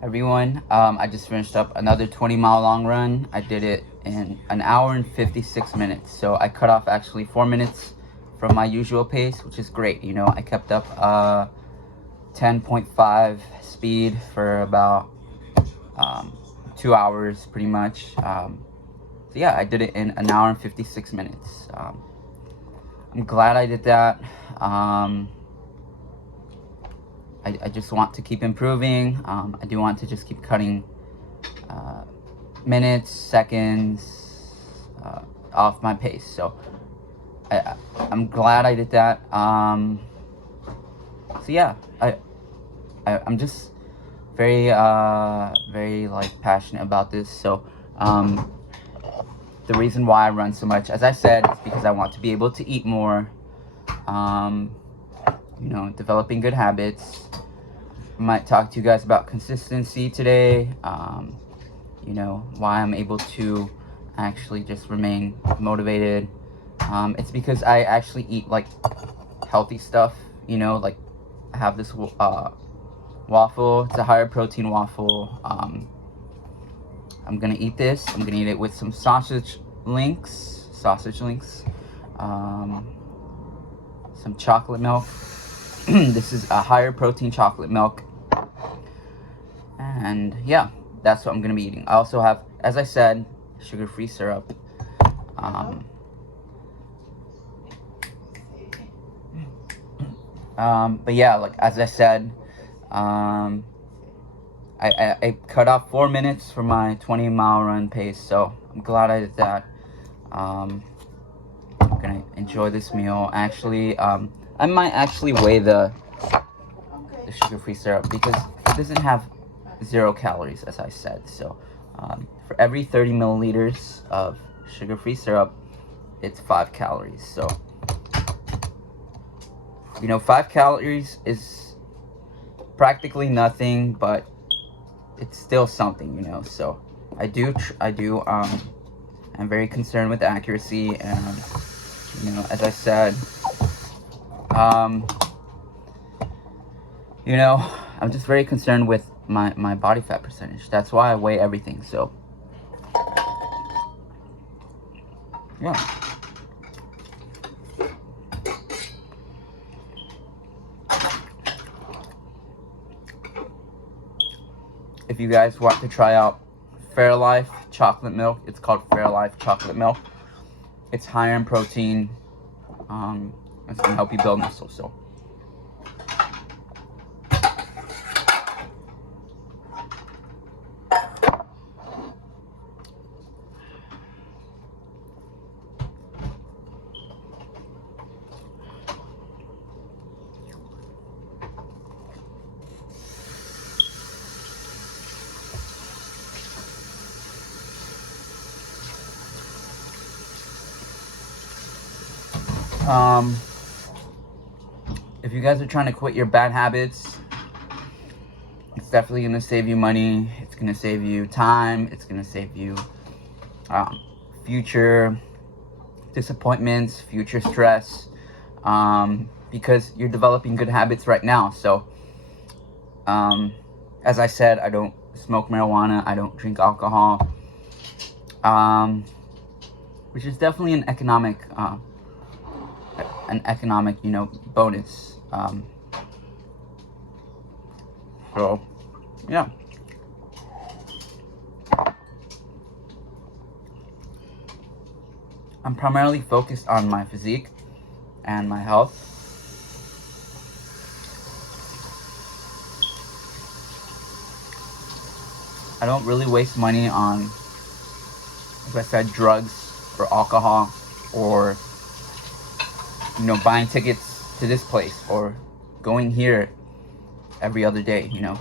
Everyone, I just finished up another 20-mile long run. I did it in an hour and 56 minutes. So I cut off actually 4 minutes from my usual pace, which is great. You know, I kept up 10.5 speed for about 2 hours pretty much. So yeah, I did it in an hour and 56 minutes. I'm glad I did that. I just want to keep improving. I do want to just keep cutting minutes, seconds off my pace. So I'm glad I did that. So yeah, I'm just very like passionate about this. So the reason why I run so much, as I said, is because I want to be able to eat more. You know, developing good habits. I might talk to you guys about consistency today. You know, why I'm able to actually just remain motivated. It's because I actually eat like healthy stuff. You know, like I have this waffle. It's a higher protein waffle. I'm gonna eat this. I'm gonna eat it with some sausage links. Some chocolate milk. This is a higher protein chocolate milk. And yeah, that's what I'm gonna be eating. I also have, as I said, sugar-free syrup. But yeah, like as I said, I cut off 4 minutes for my 20-mile run pace, so I'm glad I did that. I'm gonna enjoy this meal. Actually, I might actually weigh the sugar-free syrup because it doesn't have 0 calories, as I said. So for every 30 milliliters of sugar-free syrup, it's 5 calories. So you know, 5 calories is practically nothing, but it's still something, you know. So I'm very concerned with accuracy, and you know, as I said, you know, I'm just very concerned with my body fat percentage. That's why I weigh everything. So yeah. If you guys want to try out Fairlife chocolate milk, it's called Fairlife chocolate milk. It's higher in protein. It's gonna help you build muscle. So if you guys are trying to quit your bad habits, it's definitely gonna save you money. It's gonna save you time. It's gonna save you future disappointments, future stress, because you're developing good habits right now. So as I said, I don't smoke marijuana, I don't drink alcohol, which is definitely an economic you know, bonus. So yeah, I'm primarily focused on my physique and my health. I don't really waste money on, as I said, drugs or alcohol, or you know, buying tickets to this place or going here every other day, you know.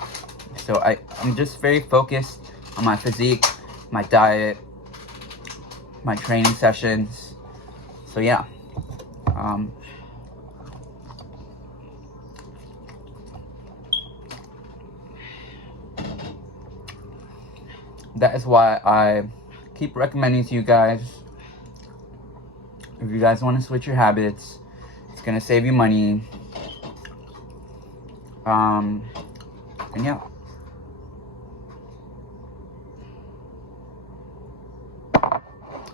So I'm just very focused on my physique, my diet, my training sessions. So yeah, that is why I keep recommending to you guys, if you guys want to switch your habits, it's gonna save you money. And yeah,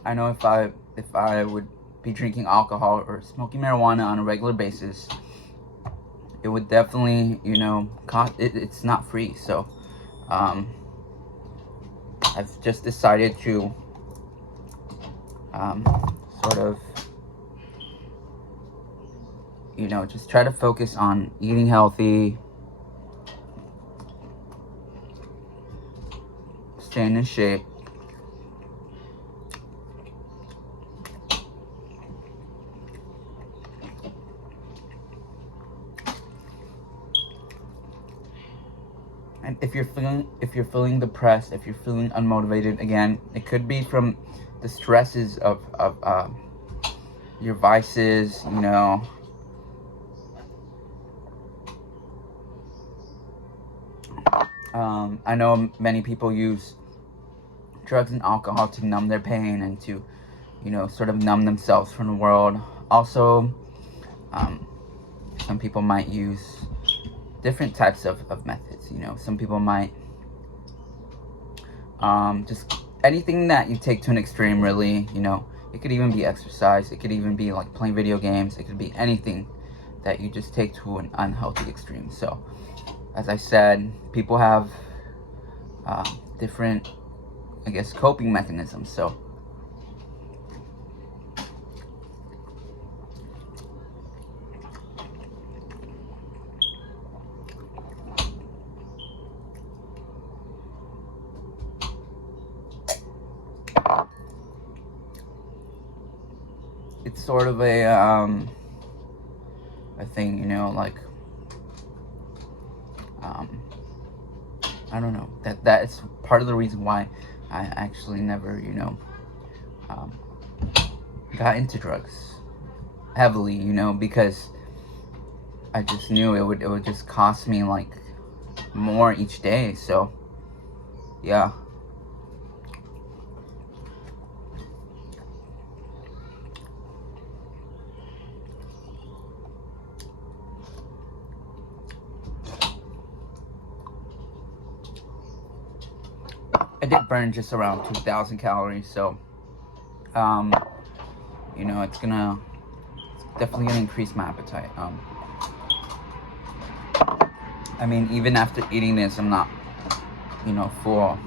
I know if I would be drinking alcohol or smoking marijuana on a regular basis, it would definitely, cost. It's not free. So, I've just decided to sort of, just try to focus on eating healthy, staying in shape. And if you're feeling depressed, if you're feeling unmotivated, again, it could be from the stresses of your vices. I know many people use drugs and alcohol to numb their pain and to, sort of numb themselves from the world. Also, some people might use different types of methods. Some people might just anything that you take to an extreme, really. It could even be exercise. It could even be like playing video games. It could be anything that you just take to an unhealthy extreme. So, as I said, people have different, I guess, coping mechanisms. So, it's sort of a thing, like I don't know, that's part of the reason why I actually never, got into drugs heavily, because I just knew it would just cost me like more each day. So yeah. I did burn just around 2,000 calories, so it's definitely gonna increase my appetite. I mean, even after eating this, I'm not, full.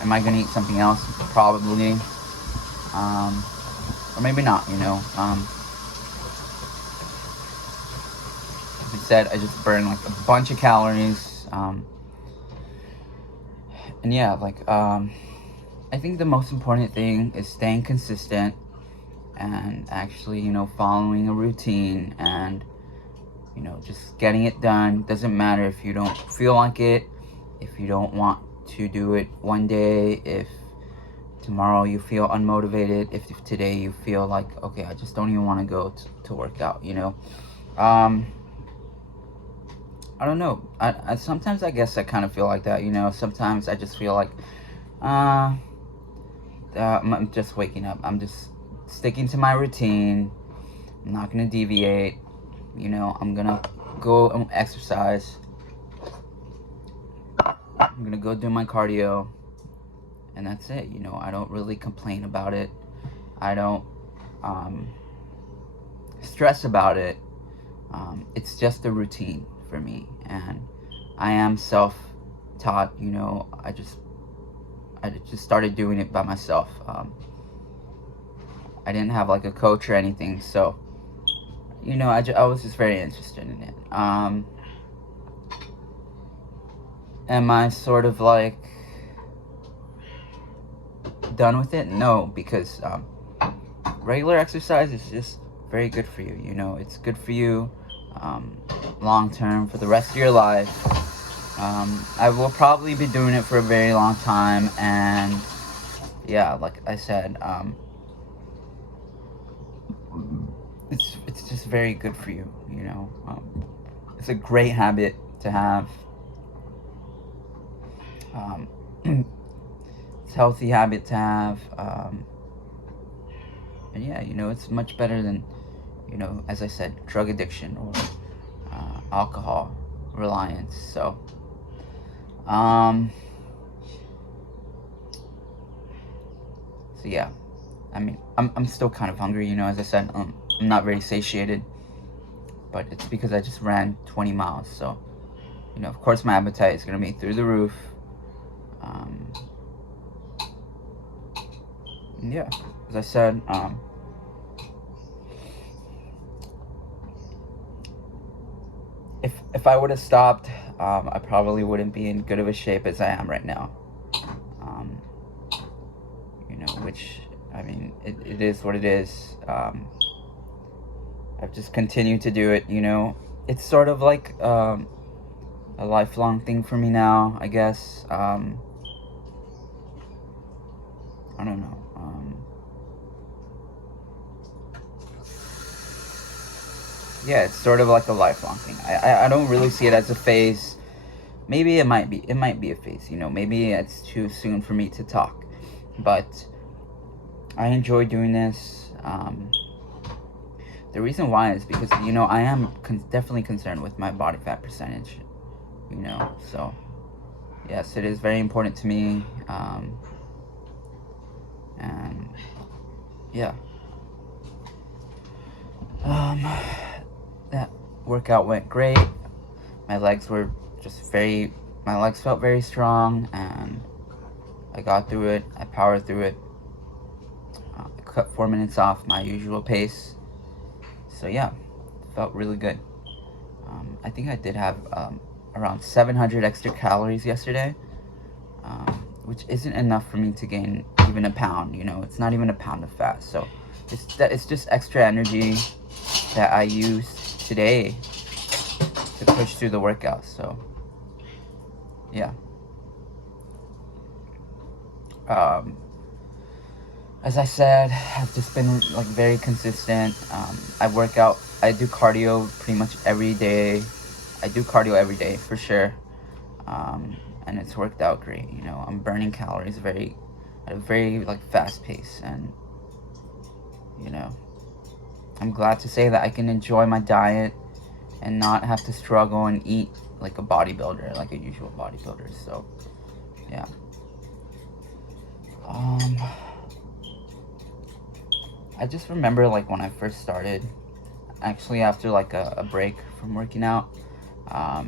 Am I gonna eat something else? Probably, or maybe not. As I said, I just burned like a bunch of calories. And yeah, I think the most important thing is staying consistent and actually, following a routine and, just getting it done. Doesn't matter if you don't feel like it, if you don't want to do it one day, if tomorrow you feel unmotivated, if today you feel like, okay, I just don't even want to go to work out, I don't know. I sometimes, I guess I kind of feel like that, sometimes I just feel like, I'm just waking up. I'm just sticking to my routine. I'm not gonna deviate. I'm gonna go and exercise. I'm gonna go do my cardio, and that's it. I don't really complain about it. I don't stress about it. It's just a routine for me, and I am self-taught. I just started doing it by myself. I didn't have like a coach or anything, so I was just very interested in it. Am I sort of like done with it? No, because regular exercise is just very good for you. It's good for you long term for the rest of your life. I will probably be doing it for a very long time, and yeah, like I said, it's just very good for you. It's a great habit to have. It's a healthy habit to have. And yeah, it's much better than, as I said, drug addiction or alcohol reliance. So, So yeah, I mean, I'm still kind of hungry, you know, as I said, I'm not very satiated, but it's because I just ran 20 miles. So, you know, of course my appetite is going to be through the roof. Yeah, as I said, if I would have stopped, I probably wouldn't be in good of a shape as I am right now. You know, which, I mean, it is what it is. I've just continued to do it, you know. It's sort of like a lifelong thing for me now, I guess. I don't know. Yeah, it's sort of like a lifelong thing. I don't really see it as a phase. Maybe it might be. It might be a phase, you know. Maybe it's too soon for me to talk. But I enjoy doing this. The reason why is because, you know, I am definitely concerned with my body fat percentage, you know. So, yes, it is very important to me. And, yeah. That workout went great. My legs were my legs felt very strong, and I got through it. I powered through it. I cut 4 minutes off my usual pace. So yeah, felt really good. I think I did have around 700 extra calories yesterday, which isn't enough for me to gain even a pound. You know, it's not even a pound of fat. So it's just extra energy that I used today to push through the workout. So yeah. As I said, I've just been like very consistent. I work out. I do cardio pretty much every day. I do cardio every day for sure, and it's worked out great. You know, I'm burning calories at a very like fast pace, and you know, I'm glad to say that I can enjoy my diet and not have to struggle and eat like a bodybuilder, like a usual bodybuilder. So yeah. I just remember like when I first started, actually after like a break from working out, I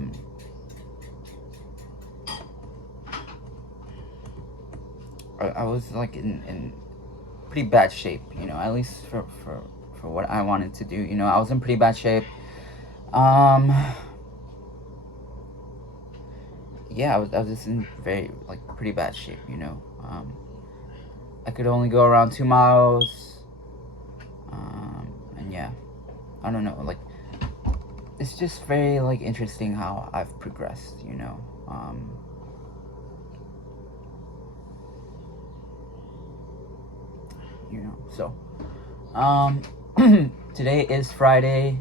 was like in pretty bad shape, you know, at least for what I wanted to do. You know, I was in pretty bad shape. Yeah, I was just in very like pretty bad shape, you know. I could only go around 2 miles. And yeah, I don't know, like it's just very like interesting how I've progressed, you know. You know, so today is Friday.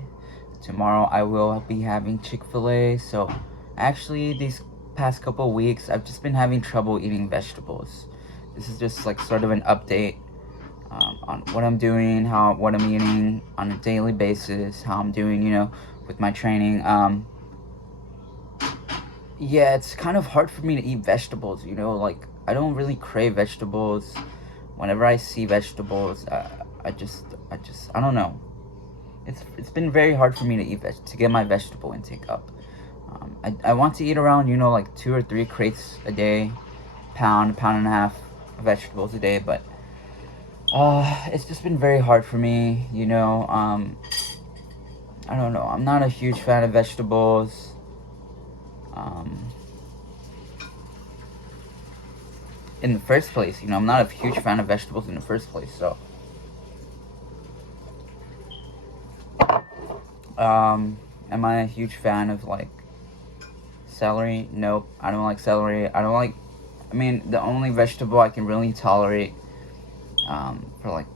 Tomorrow I will be having Chick-fil-A. So actually these past couple weeks I've just been having trouble eating vegetables. This is just like sort of an update on what I'm doing, what I'm eating on a daily basis, how I'm doing, you know, with my training. Yeah, it's kind of hard for me to eat vegetables, you know, like I don't really crave vegetables. Whenever I see vegetables, I don't know. It's been very hard for me to to get my vegetable intake up. I want to eat around, you know, like 2 or 3 crates a day, pound and a half of vegetables a day, but it's just been very hard for me, you know. I don't know. I'm not a huge fan of vegetables. In the first place, you know, I'm not a huge fan of vegetables in the first place, so am I a huge fan of like celery? Nope, I don't like celery. I mean, the only vegetable I can really tolerate for like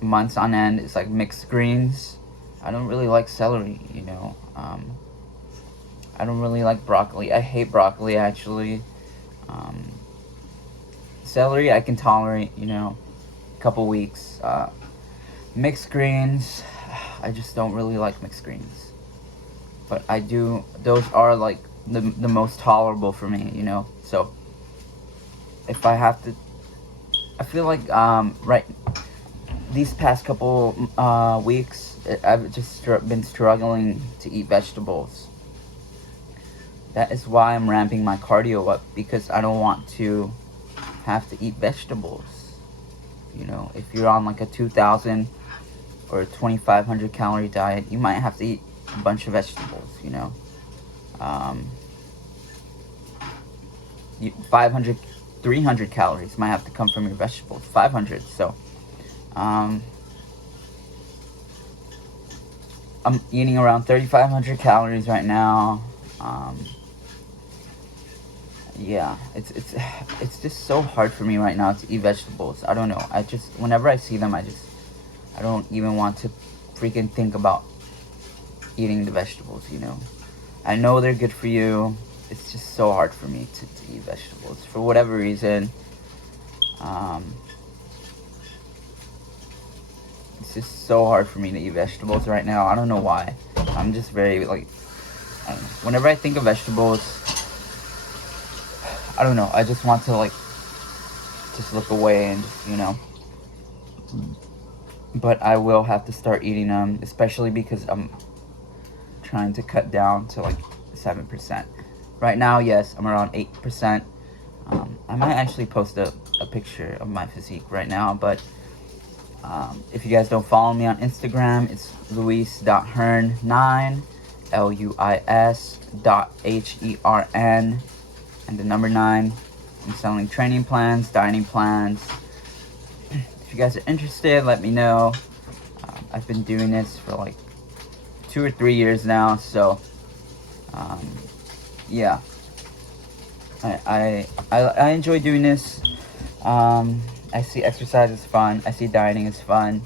months on end is like mixed greens. I don't really like celery, you know. I don't really like broccoli. I hate broccoli, actually. Celery I can tolerate, you know, a couple weeks. Mixed greens, I just don't really like mixed greens. But I do, those are like the most tolerable for me, you know. So if I have to I feel like right these past couple weeks, I've just been struggling to eat vegetables. That is why I'm ramping my cardio up, because I don't want to have to eat vegetables. You know, if you're on like a 2,000 or 2,500 calorie diet, you might have to eat a bunch of vegetables, you know. 500, 300 calories might have to come from your vegetables, 500. So, I'm eating around 3,500 calories right now. Yeah, it's just so hard for me right now to eat vegetables. I don't know. Whenever I see them, I don't even want to freaking think about eating the vegetables, you know. I know they're good for you. It's just so hard for me to eat vegetables for whatever reason. It's just so hard for me to eat vegetables right now. I don't know why. I'm just very like, I don't know. Whenever I think of vegetables, I don't know. I just want to like just look away and just, you know. But I will have to start eating them, especially because I'm trying to cut down to like 7%. Right now, yes, I'm around 8%. I might actually post a picture of my physique right now, but if you guys don't follow me on Instagram, it's Luis.Hern9, LUIS.HERN, and the number 9. I'm selling training plans, dieting plans. If you guys are interested, let me know. I've been doing this for like 2 or 3 years now, so yeah, I enjoy doing this. I see exercise is fun. I see dieting is fun.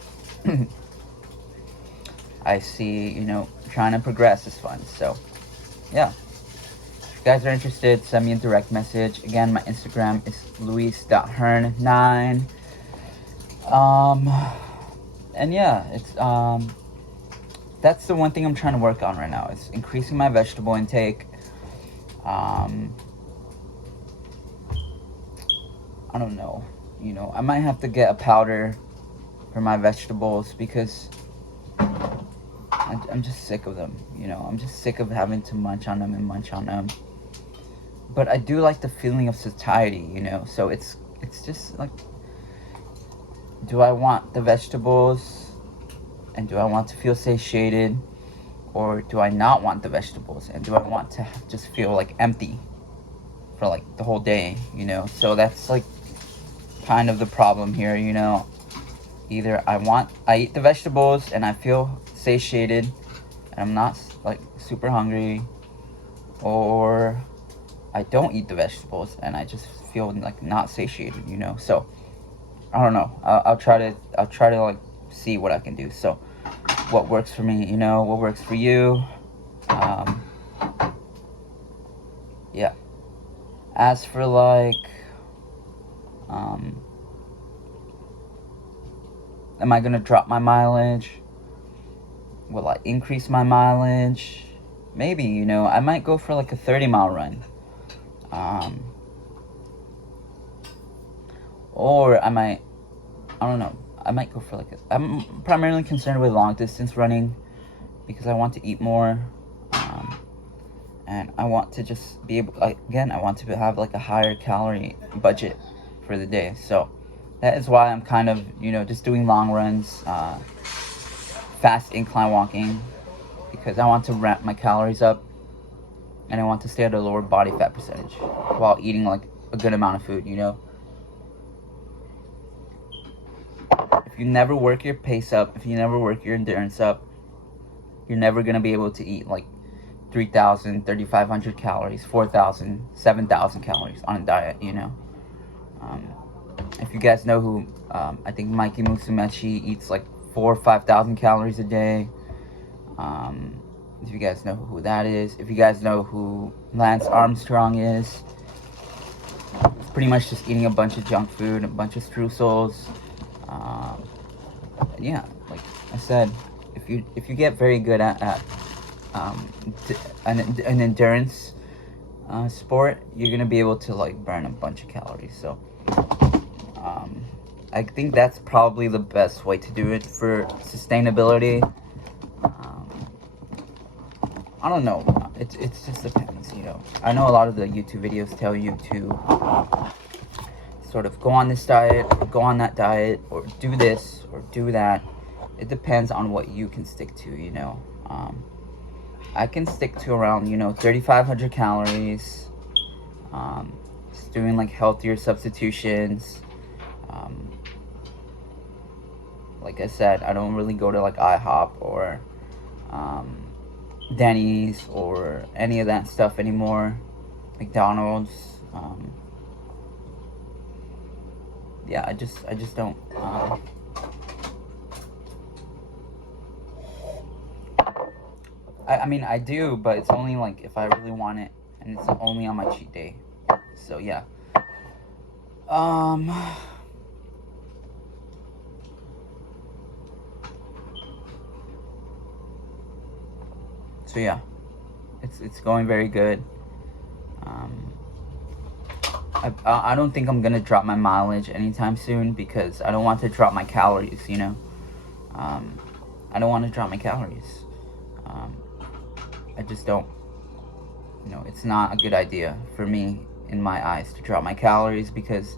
I see, you know, trying to progress is fun. So yeah, if you guys are interested, send me a direct message. Again, my Instagram is Luis.Hern9. And yeah, it's that's the one thing I'm trying to work on right now, is increasing my vegetable intake. I don't know, you know, I might have to get a powder for my vegetables, because I'm just sick of them, you know. I'm just sick of having to munch on them and munch on them. But I do like the feeling of satiety, you know. So it's just like, do I want the vegetables and do I want to feel satiated, or do I not want the vegetables and do I want to just feel like empty for like the whole day, you know? So that's like kind of the problem here, you know. Either I eat the vegetables and I feel satiated and I'm not like super hungry, or I don't eat the vegetables and I just feel like not satiated, you know. So I don't know. I'll try to like see what I can do. So what works for me, you know, what works for you. Yeah. As for like, am I gonna drop my mileage? Will I increase my mileage? Maybe, you know, I might go for like a 30-mile run. Or I don't know, I might go for like I'm primarily concerned with long distance running, because I want to eat more, and I want to just be able, again, I want to have like a higher calorie budget for the day. So that is why I'm kind of, you know, just doing long runs, fast incline walking, because I want to ramp my calories up and I want to stay at a lower body fat percentage while eating like a good amount of food, you know. If you never work your pace up, if you never work your endurance up, you're never going to be able to eat like 3,000, 3,500 calories, 4,000, 7,000 calories on a diet, you know. If you guys know who, I think Mikey Musumeci eats like 4,000 or 5,000 calories a day. If you guys know who that is, if you guys know who Lance Armstrong is, it's pretty much just eating a bunch of junk food, a bunch of strudels. Yeah, like I said, if you get very good at an endurance sport, you're gonna be able to like burn a bunch of calories. So I think that's probably the best way to do it for sustainability. I don't know. It's just depends, you know. I know a lot of the YouTube videos tell you to sort of go on this diet, or go on that diet, or do this, or do that. It depends on what you can stick to, you know. I can stick to around, you know, 3,500 calories. Just doing like healthier substitutions. Like I said, I don't really go to like IHOP or Denny's or any of that stuff anymore. McDonald's. Yeah, I just don't. I mean, I do, but it's only like if I really want it, and it's only on my cheat day. So yeah. So yeah, it's going very good. I don't think I'm gonna drop my mileage anytime soon because I don't want to drop my calories. You know, I don't want to drop my calories. I just don't. You know, it's not a good idea for me in my eyes to drop my calories because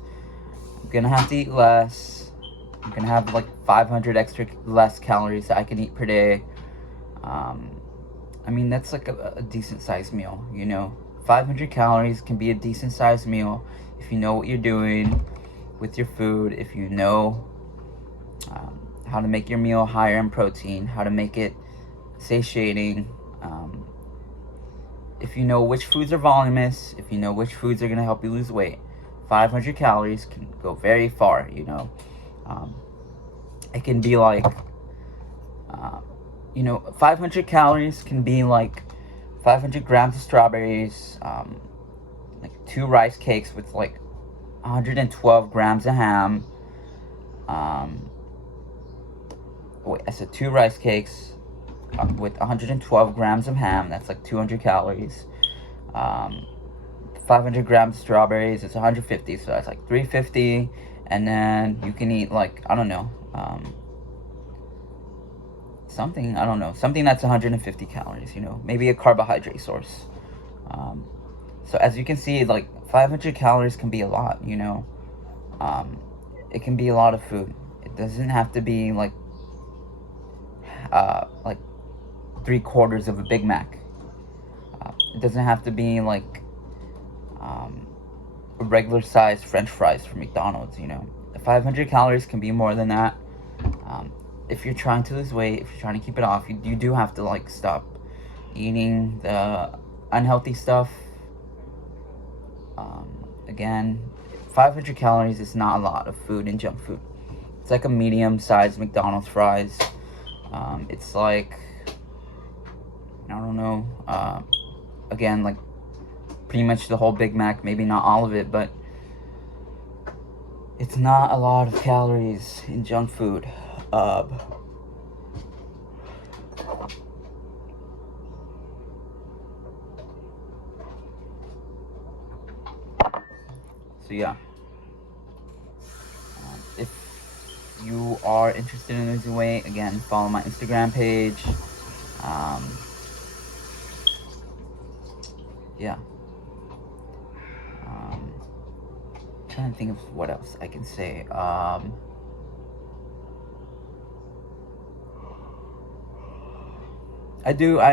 I'm gonna have to eat less. I'm gonna have like 500 extra less calories that I can eat per day. I mean, that's like a decent sized meal, you know. 500 calories can be a decent sized meal if you know what you're doing with your food, if you know how to make your meal higher in protein, how to make it satiating, if you know which foods are voluminous, if you know which foods are going to help you lose weight. 500 calories can go very far, you know. It can be like, you know, 500 calories can be like 500 grams of strawberries, like 2 rice cakes with like 112 grams of ham. Wait, I said 2 rice cakes with 112 grams of ham. That's like 200 calories. 500 grams of strawberries, it's 150, so that's like 350. And then you can eat like, I don't know, something that's 150 calories, you know, maybe a carbohydrate source. So as you can see, like 500 calories can be a lot, you know. It can be a lot of food. It doesn't have to be like 3/4 of a Big Mac. It doesn't have to be like a regular size French fries from McDonald's, you know. 500 calories can be more than that. If you're trying to lose weight, if you're trying to keep it off, you do have to like stop eating the unhealthy stuff. Again, 500 calories is not a lot of food in junk food. It's like a medium-sized McDonald's fries. It's like, I don't know, again, like pretty much the whole Big Mac, maybe not all of it, but it's not a lot of calories in junk food. So yeah, if you are interested in losing weight, again, follow my Instagram page. Yeah. Trying to think of what else I can say. I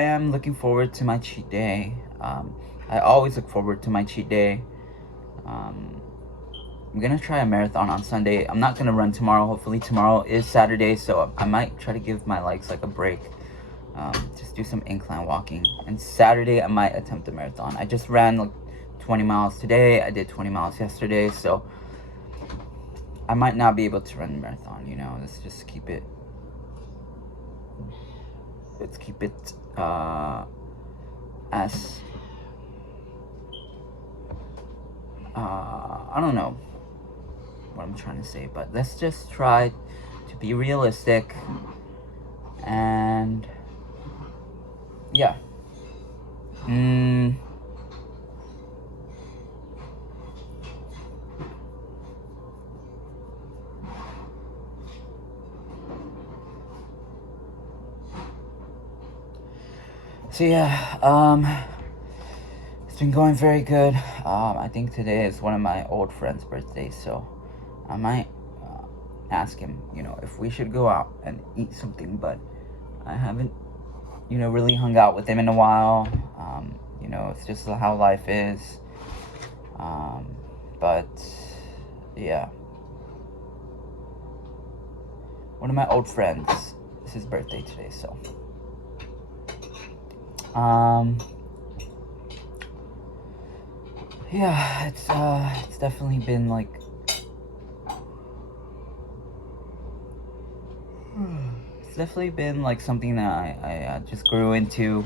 am looking forward to my cheat day. I always look forward to my cheat day. I'm gonna try a marathon on Sunday. I'm not gonna run tomorrow. Hopefully tomorrow is Saturday, so I might try to give my legs like a break. Just do some incline walking. And Saturday I might attempt a marathon. I just ran like 20 miles today. I did 20 miles yesterday, so I might not be able to run a marathon, you know. Let's just keep it as I don't know what I'm trying to say, but let's just try to be realistic. And yeah, So yeah, it's been going very good. I think today is one of my old friend's birthdays, so I might ask him, if we should go out and eat something, but I haven't, really hung out with him in a while. It's just how life is. But yeah, one of my old friends, it's his birthday today, so yeah, it's definitely been like something that I just grew into.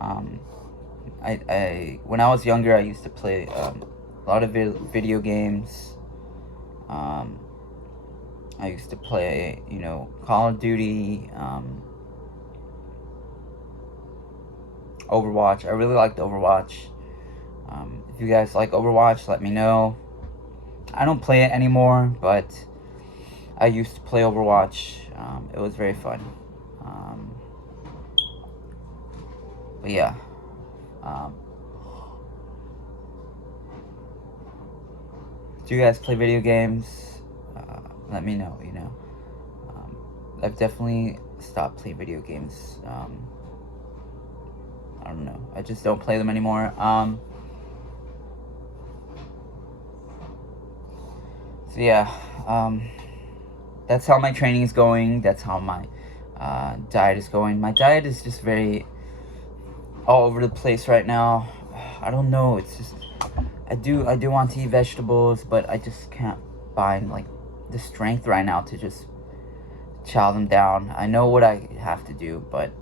I when I was younger, I used to play a lot of video games. I used to play, Call of Duty, Overwatch. I really liked Overwatch. If you guys like Overwatch, let me know. I don't play it anymore, but I used to play Overwatch. It was very fun. But yeah. Do you guys play video games? Let me know, I've definitely stopped playing video games. I don't know. I just don't play them anymore. So yeah, that's how my training is going. That's how my diet is going. My diet is just very all over the place right now. I don't know. It's just I do want to eat vegetables, but I just can't find like the strength right now to just chow them down. I know what I have to do, but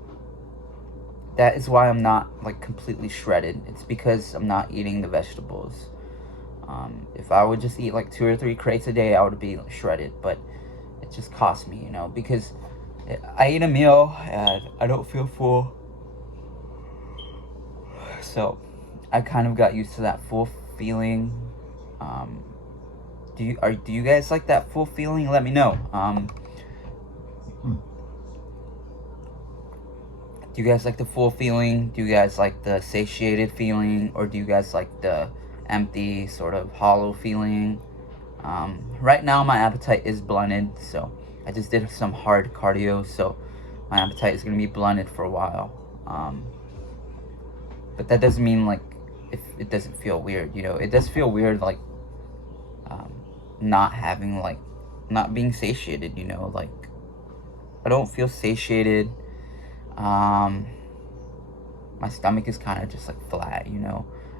that is why I'm not like completely shredded. It's because I'm not eating the vegetables. If I would just eat like 2 or 3 crates a day, I would be shredded, but it just costs me, because I eat a meal and I don't feel full. So I kind of got used to that full feeling. Do you guys like that full feeling? Let me know. Do you guys like the full feeling? Do you guys like the satiated feeling? Or do you guys like the empty, sort of hollow feeling? Right now my appetite is blunted, so I just did some hard cardio, so my appetite is going to be blunted for a while. But that doesn't mean like if it doesn't feel weird, it does feel weird, like not being satiated, like I don't feel satiated. My stomach is kind of just like flat,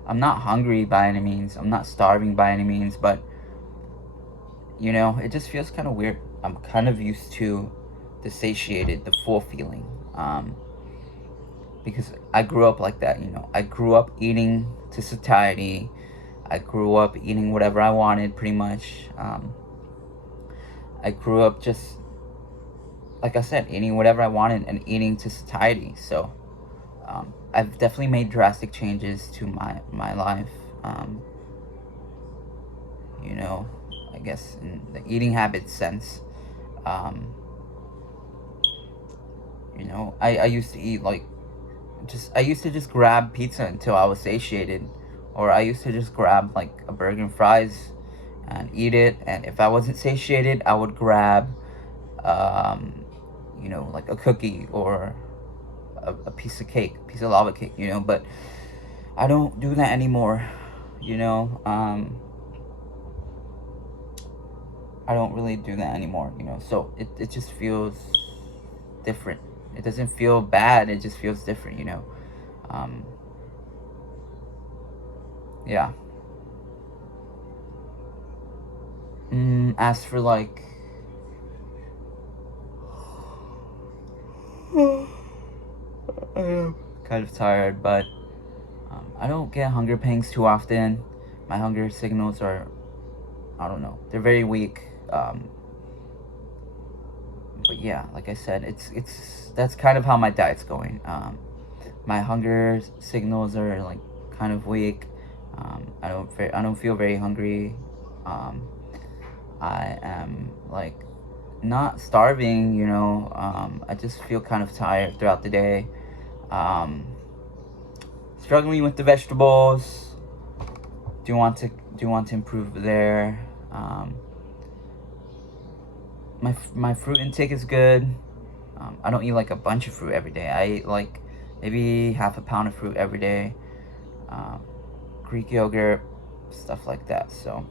I'm not hungry by any means, I'm not starving by any means, but it just feels kind of weird. I'm kind of used to the full feeling, because I grew up like that, I grew up eating to satiety. I grew up eating whatever I wanted, pretty much. I grew up just, like I said, eating whatever I wanted and eating to satiety. So I've definitely made drastic changes to my life. I guess in the eating habits sense. I used to eat like I used to just grab pizza until I was satiated, or I used to just grab like a burger and fries and eat it. And if I wasn't satiated, I would grab like a cookie or a piece of lava cake, but I don't do that anymore. I don't really do that anymore, so it just feels different. It doesn't feel bad, it just feels different, yeah. As for like I'm kind of tired, but I don't get hunger pangs too often. My hunger signals are, I don't know, they're very weak. But yeah, like I said, that's kind of how my diet's going. My hunger signals are like kind of weak. I don't feel very hungry. I am like not starving, I just feel kind of tired throughout the day. struggling with the vegetables. Do want to improve there. My fruit intake is good. I don't eat like a bunch of fruit every day. I eat like maybe half a pound of fruit every day. Greek yogurt, stuff like that. So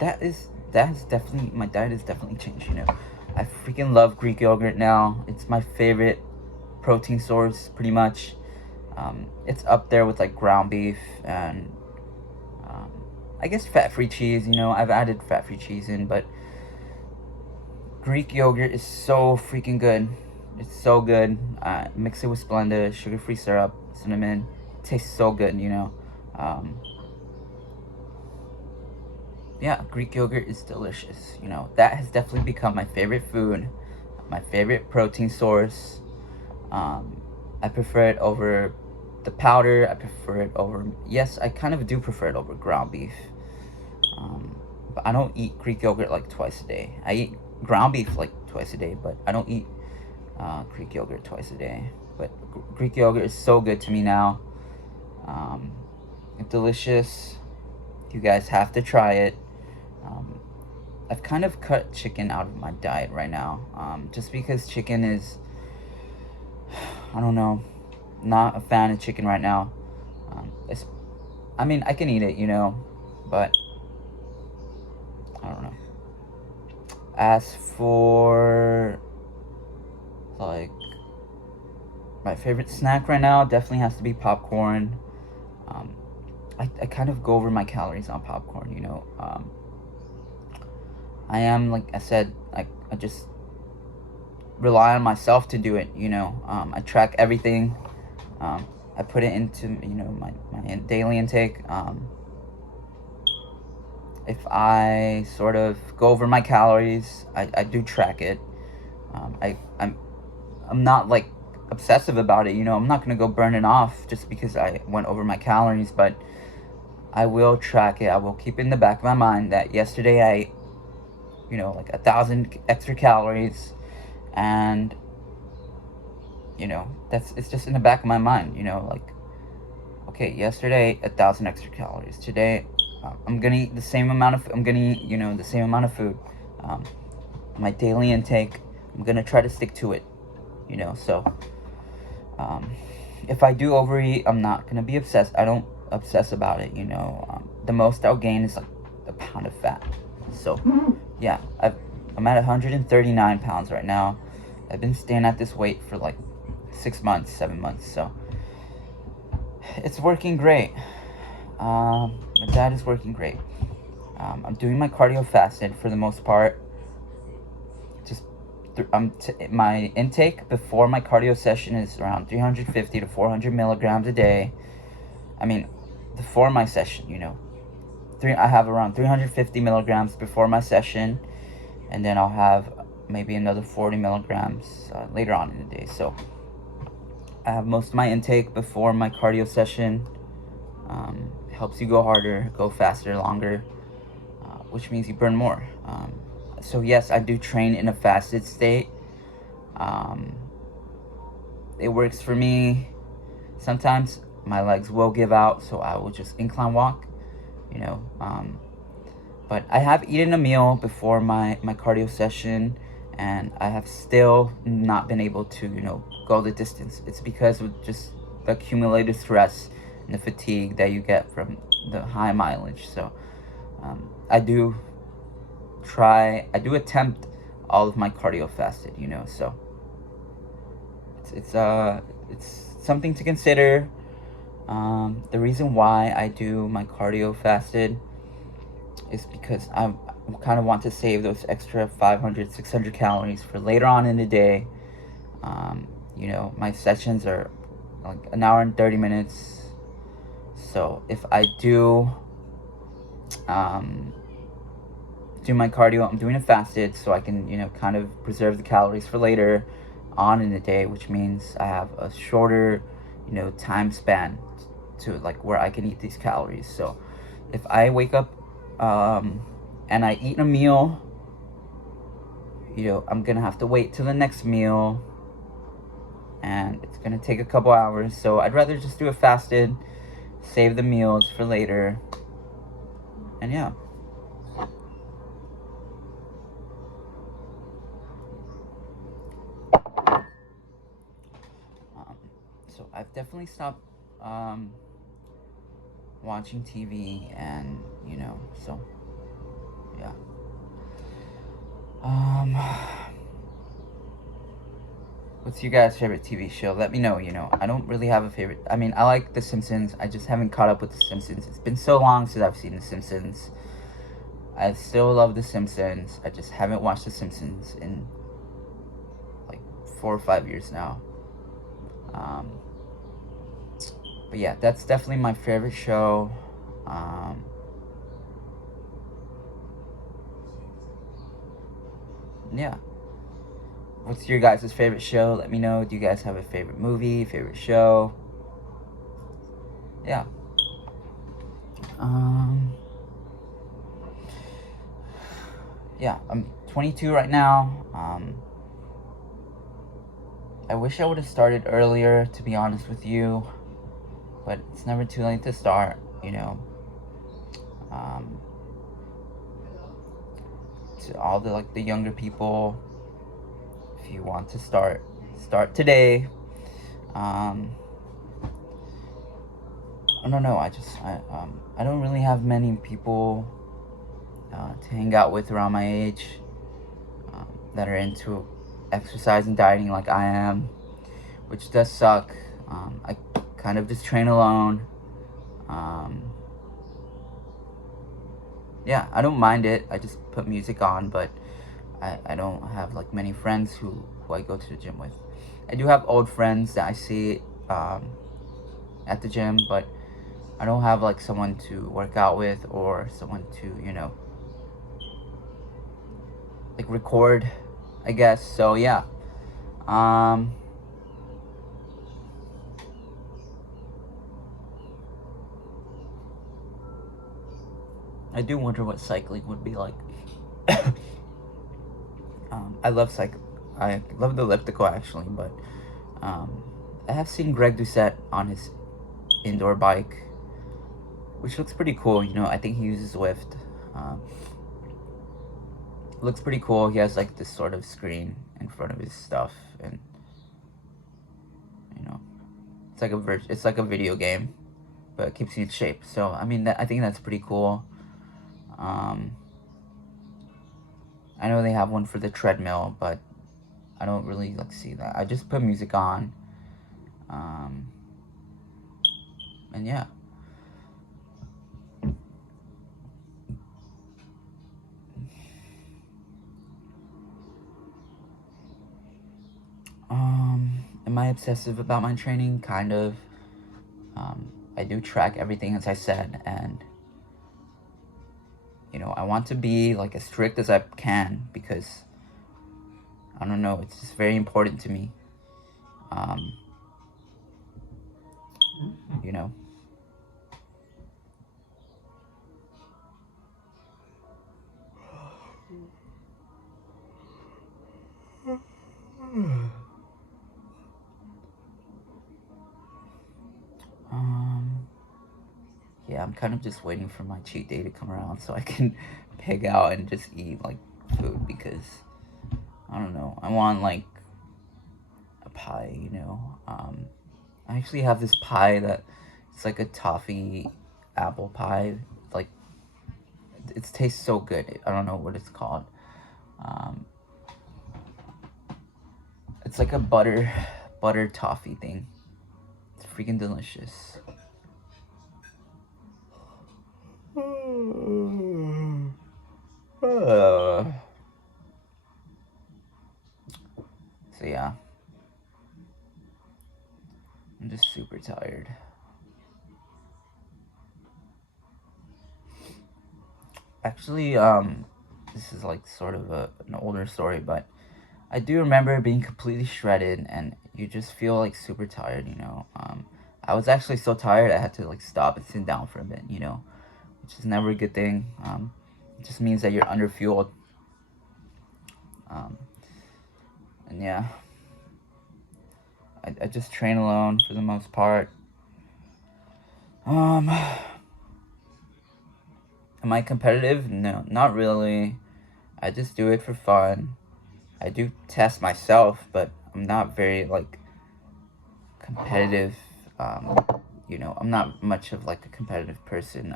that has definitely, my diet has definitely changed. You know, I freaking love Greek yogurt now. It's my favorite protein source, pretty much. It's up there with like ground beef and I guess fat-free cheese. You know, I've added fat-free cheese in, but Greek yogurt is so freaking good. It's so good. Mix it with Splenda, sugar-free syrup, cinnamon. It tastes so good, you know. Yeah, Greek yogurt is delicious. You know, that has definitely become my favorite food, my favorite protein source. I prefer it over the powder. I prefer it over, yes, I kind of do prefer it over ground beef. But I don't eat Greek yogurt like twice a day. I eat ground beef like twice a day, but I don't eat Greek yogurt twice a day. But Greek yogurt is so good to me now. It's delicious. You guys have to try it. I've kind of cut chicken out of my diet right now, just because chicken is, I don't know, not a fan of chicken right now. I mean, I can eat it, you know, but I don't know. As for like my favorite snack right now, definitely has to be popcorn. I kind of go over my calories on popcorn, you know. I am, like I said, I just rely on myself to do it, you know. I track everything. I put it into, you know, my daily intake. If I sort of go over my calories, I do track it. I'm not like obsessive about it, you know. I'm not gonna go burn it off just because I went over my calories, but I will track it. I will keep in the back of my mind that yesterday I ate, you know, like 1,000 extra calories, and you know, it's just in the back of my mind, you know, like, okay, yesterday 1,000 extra calories. Today, I'm gonna eat the same amount of. I'm gonna eat, you know, the same amount of food. My daily intake, I'm gonna try to stick to it, you know. So, if I do overeat, I'm not gonna be obsessed. I don't obsess about it, you know. The most I'll gain is like a pound of fat. So, yeah, I'm at 139 pounds right now. I've been staying at this weight for like 6 months, 7 months, so it's working great. My diet is working great. I'm doing my cardio fasted for the most part. Just my intake before my cardio session is around 350 to 400 milligrams a day. I mean, before my session, you know, I have around 350 milligrams before my session, and then I'll have maybe another 40 milligrams later on in the day. So I have most of my intake before my cardio session. Helps you go harder, go faster, longer, which means you burn more. So yes, I do train in a fasted state. It works for me. Sometimes my legs will give out, so I will just incline walk, you know. But I have eaten a meal before my cardio session, and I have still not been able to, you know, go the distance. It's because of just the accumulated stress and the fatigue that you get from the high mileage. So I do attempt all of my cardio fasted, you know. So it's something to consider. The reason why I do my cardio fasted is because I kind of want to save those extra 500, 600 calories for later on in the day. You know, my sessions are like an hour and 30 minutes. So if I do my cardio, I'm doing it fasted so I can, you know, kind of preserve the calories for later on in the day, which means I have a shorter, you know, time span to like where I can eat these calories. So if I wake up and I eat a meal, you know, I'm gonna have to wait till the next meal and it's gonna take a couple hours, so I'd rather just do it fasted, save the meals for later, and yeah. So I've definitely stopped watching TV, and so yeah. Um, what's your guys' favorite TV show? Let me know. I don't really have a favorite. I mean, I like The Simpsons. I just haven't caught up with The Simpsons. It's been so long since I've seen The Simpsons. I still love The Simpsons. I just haven't watched The Simpsons in like 4 or 5 years now. But yeah, that's definitely my favorite show. Yeah. What's your guys' favorite show? Let me know. Do you guys have a favorite movie, favorite show? Yeah. Yeah, I'm 22 right now. I wish I would have started earlier, to be honest with you, but it's never too late to start, To all the younger people, if you want to start today. I don't know. I don't really have many people to hang out with around my age that are into exercise and dieting like I am, which does suck. I kind of just train alone. Yeah, I don't mind it. I just put music on, but I don't have like many friends who I go to the gym with. I do have old friends that I see at the gym, but I don't have like someone to work out with or someone to, like record, I guess. So yeah. I do wonder what cycling would be like. I love I love the elliptical actually, but I have seen Greg Doucette on his indoor bike, which looks pretty cool. I think he uses Zwift. Looks pretty cool. He has like this sort of screen in front of his stuff, and it's like a video game, but it keeps you in shape. So I mean, I think that's pretty cool. I know they have one for the treadmill, but I don't really like see that. I just put music on, and yeah. Am I obsessive about my training? Kind of. I do track everything, as I said, and I want to be like as strict as I can, because I don't know, it's just very important to me. You know. Yeah, I'm kind of just waiting for my cheat day to come around so I can pig out and just eat like food, because I don't know, I want like a pie, I actually have this pie that it's like a toffee apple pie. Like, it tastes so good. I don't know what it's called. It's like a butter toffee thing. It's freaking delicious. So yeah, I'm just super tired. Actually, this is like sort of an older story, but I do remember being completely shredded, and you just feel like super tired. I was actually so tired I had to like stop and sit down for a bit. Which is never a good thing. It just means that you're underfueled. And yeah, I just train alone for the most part. Am I competitive? No, not really. I just do it for fun. I do test myself, but I'm not very like competitive. You know, I'm not much of like a competitive person.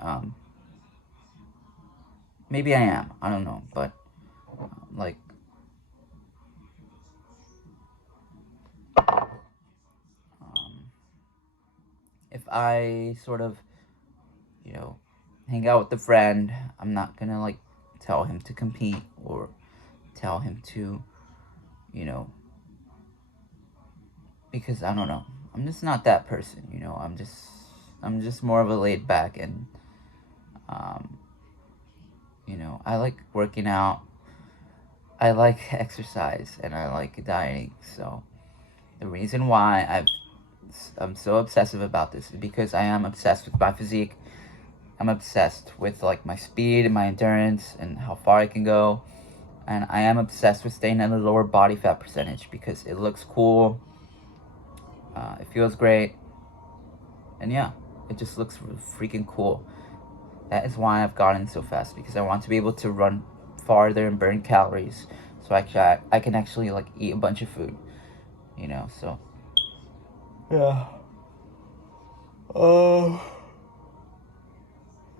Maybe I am. I don't know, but like, um, if I sort of, you know, hang out with a friend, I'm not gonna like tell him to compete or tell him to, you know, because I don't know. I'm just not that person, you know. I'm just more of a laid back and um, you know, I like working out. I like exercise and I like dieting. So the reason why I'm so obsessive about this is because I am obsessed with my physique. I'm obsessed with like my speed and my endurance and how far I can go. And I am obsessed with staying at a lower body fat percentage because it looks cool. It feels great. And yeah, it just looks freaking cool. That is why I've gotten so fast, because I want to be able to run farther and burn calories, so I can actually like eat a bunch of food, you know. So yeah. Oh.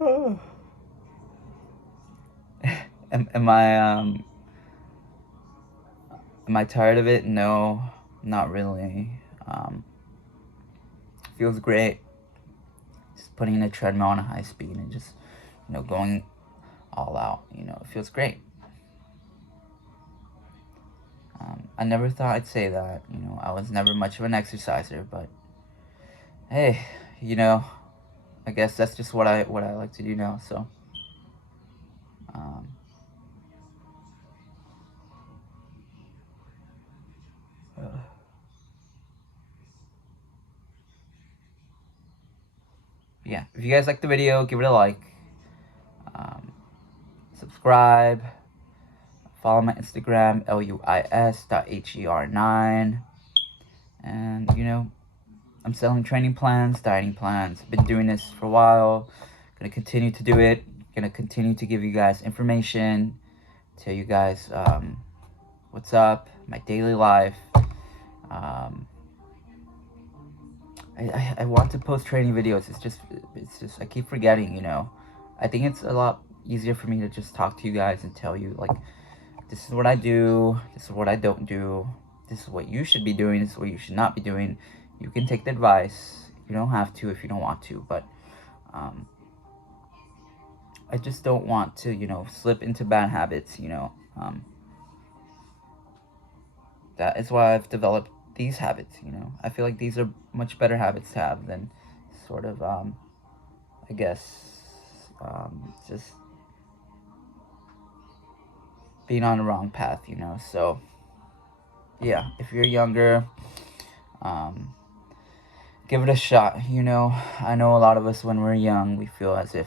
Oh. Am I tired of it? No, not really. Feels great. Just putting a treadmill on a high speed and just, you know, going all out. You know, it feels great. I never thought I'd say that. You know, I was never much of an exerciser, but hey, you know, I guess that's just what I like to do now. So, um, yeah. If you guys like the video, give it a like. Um, Subscribe. Follow my Instagram, luis.her9. And you know, I'm selling training plans, dieting plans. Been doing this for a while. Gonna continue to do it. Gonna continue to give you guys information. Tell you guys what's up, my daily life. Um, I want to post training videos. It's just I keep forgetting, you know. I think it's a lot easier for me to just talk to you guys and tell you like, this is what I do, this is what I don't do, this is what you should be doing, this is what you should not be doing. You can take the advice. You don't have to if you don't want to, but I just don't want to, you know, slip into bad habits, you know. That is why I've developed these habits, you know. I feel like these are much better habits to have than sort of, I guess, just being on the wrong path, you know. So, yeah, if you're younger, give it a shot, you know. I know a lot of us, when we're young, we feel as if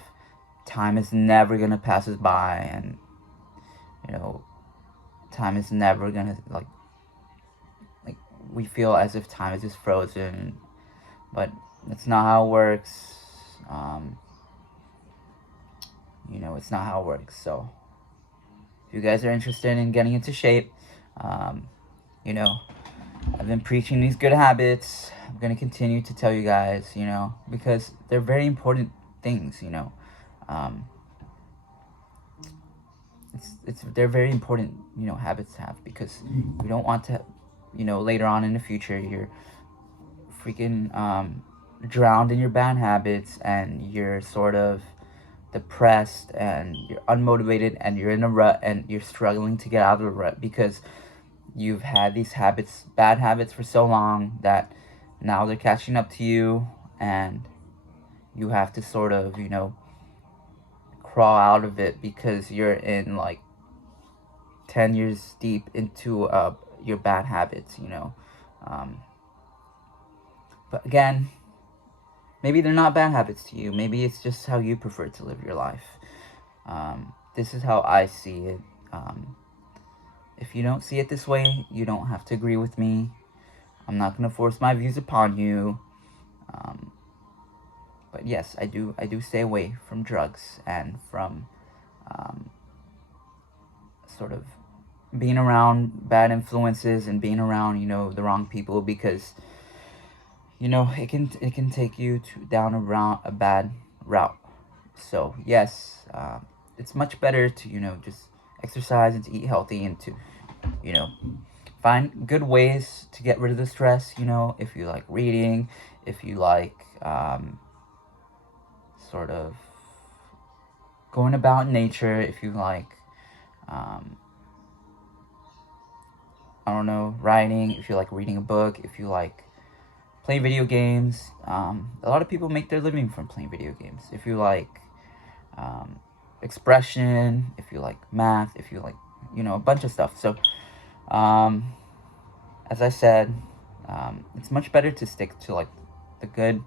time is never going to pass us by, and, you know, time is never going to, like, we feel as if time is just frozen, but that's not how it works. You know, it's not how it works. So if you guys are interested in getting into shape, you know, I've been preaching these good habits. I'm going to continue to tell you guys, you know, because they're very important things, you know. They're very important, you know, habits to have, because you don't want to, you know, later on in the future, you're freaking drowned in your bad habits and you're sort of depressed and you're unmotivated and you're in a rut and you're struggling to get out of the rut because you've had these habits, bad habits, for so long that now they're catching up to you, and you have to sort of, you know, crawl out of it because you're in like 10 years deep into your bad habits, you know. But again, maybe they're not bad habits to you. Maybe it's just how you prefer to live your life. This is how I see it. If you don't see it this way, you don't have to agree with me. I'm not gonna force my views upon you. But yes, I do stay away from drugs and from um, sort of being around bad influences and being around, you know, the wrong people, because you know it can take you down a bad route. So yes, it's much better to, you know, just exercise and to eat healthy and to, you know, find good ways to get rid of the stress. You know, if you like reading, if you like sort of going about nature, if you like um, I don't know, writing, if you like reading a book, if you like playing video games. A lot of people make their living from playing video games. If you like um, expression, if you like math, if you like, you know, a bunch of stuff. So um, as I said, it's much better to stick to like the good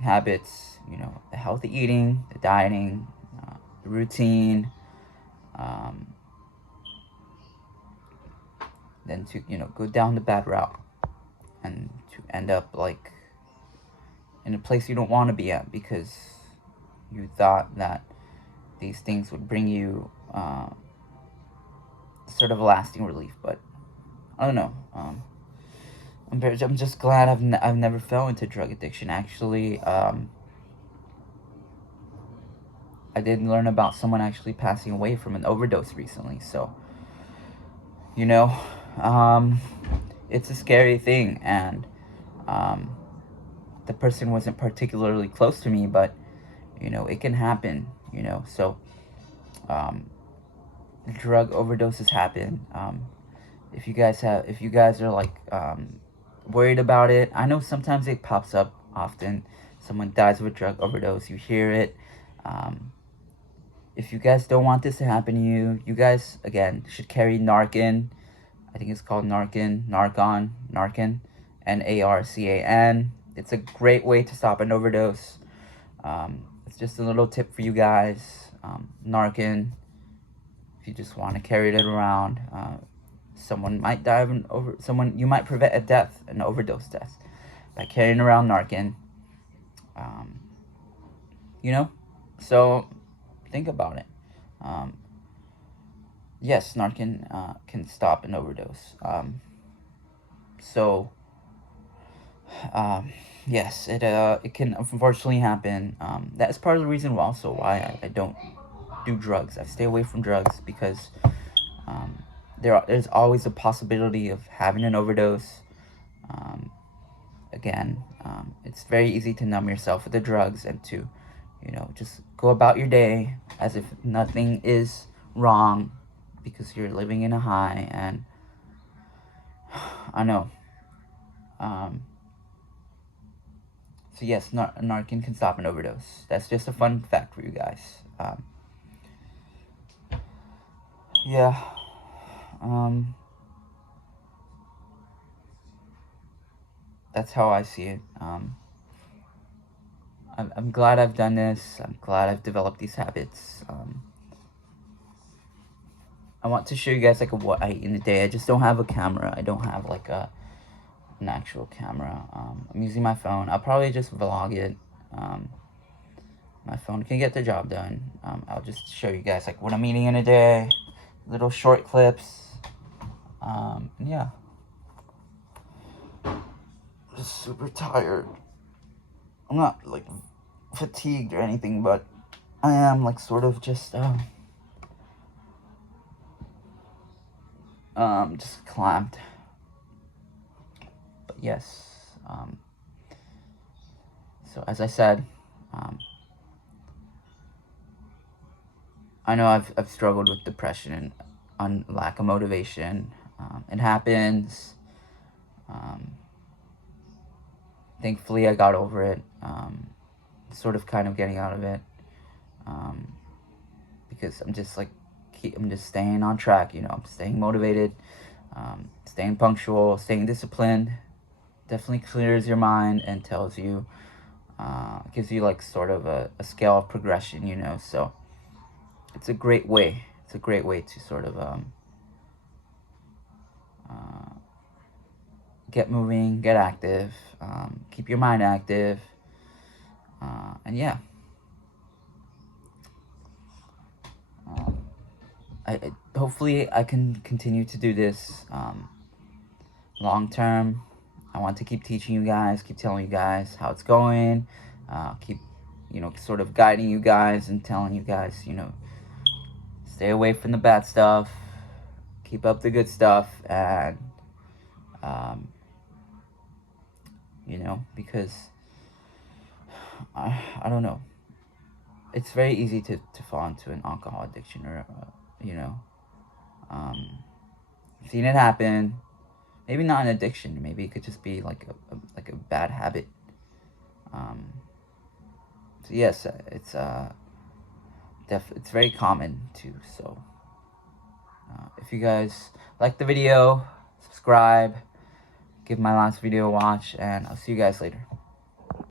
habits, you know, the healthy eating, the dieting, the routine, um, than to, you know, go down the bad route and to end up like in a place you don't want to be at because you thought that these things would bring you sort of a lasting relief. But I don't know. I'm just glad I've never fell into drug addiction. Actually, I did learn about someone actually passing away from an overdose recently. So, you know, um, it's a scary thing, and um, the person wasn't particularly close to me, but you know, it can happen. You know, so um, drug overdoses happen. If you guys are like worried about it, I know sometimes it pops up often. Someone dies of a drug overdose, you hear it. Um, if you guys don't want this to happen to you, you guys again should carry Narcan. I think it's called Narcan, Narcan. It's a great way to stop an overdose. It's just a little tip for you guys. Narcan, if you just want to carry it around. Someone might die of you might prevent a death, an overdose death, by carrying around Narcan. Um, you know, so think about it. Um, yes, Narcan can stop an overdose. So yes, it can unfortunately happen. That is part of the reason also why I don't do drugs. I stay away from drugs because um, there's always a possibility of having an overdose. Um, again, it's very easy to numb yourself with the drugs and to, you know, just go about your day as if nothing is wrong because you're living in a high. And I know. So yes, Narcan can stop an overdose. That's just a fun fact for you guys. Yeah. That's how I see it. I'm glad I've done this. I'm glad I've developed these habits. I want to show you guys like what I eat in a day. I just don't have a camera. I don't have like an actual camera. I'm using my phone. I'll probably just vlog it. My phone can get the job done. I'll just show you guys like what I'm eating in a day, little short clips. Yeah, just super tired. I'm not like fatigued or anything, but I am like sort of just clamped. But yes, so as I said, I know I've struggled with depression and lack of motivation. It happens. Thankfully, I got over it. Sort of, kind of getting out of it. Because I'm just like, I'm just staying on track. You know, I'm staying motivated, staying punctual, staying disciplined. Definitely clears your mind and tells you, gives you like sort of a scale of progression. You know, so it's a great way. It's a great way to sort of get moving, get active, keep your mind active, and yeah. Hopefully I can continue to do this long term. I want to keep teaching you guys, keep telling you guys how it's going, keep, sort of guiding you guys and telling you guys, stay away from the bad stuff, keep up the good stuff, and, because I don't know. It's very easy to fall into an alcohol addiction or, seen it happen. Maybe not an addiction. Maybe it could just be like a bad habit. So yes, it's it's very common too. So if you guys like the video, subscribe, give my last video a watch, and I'll see you guys later.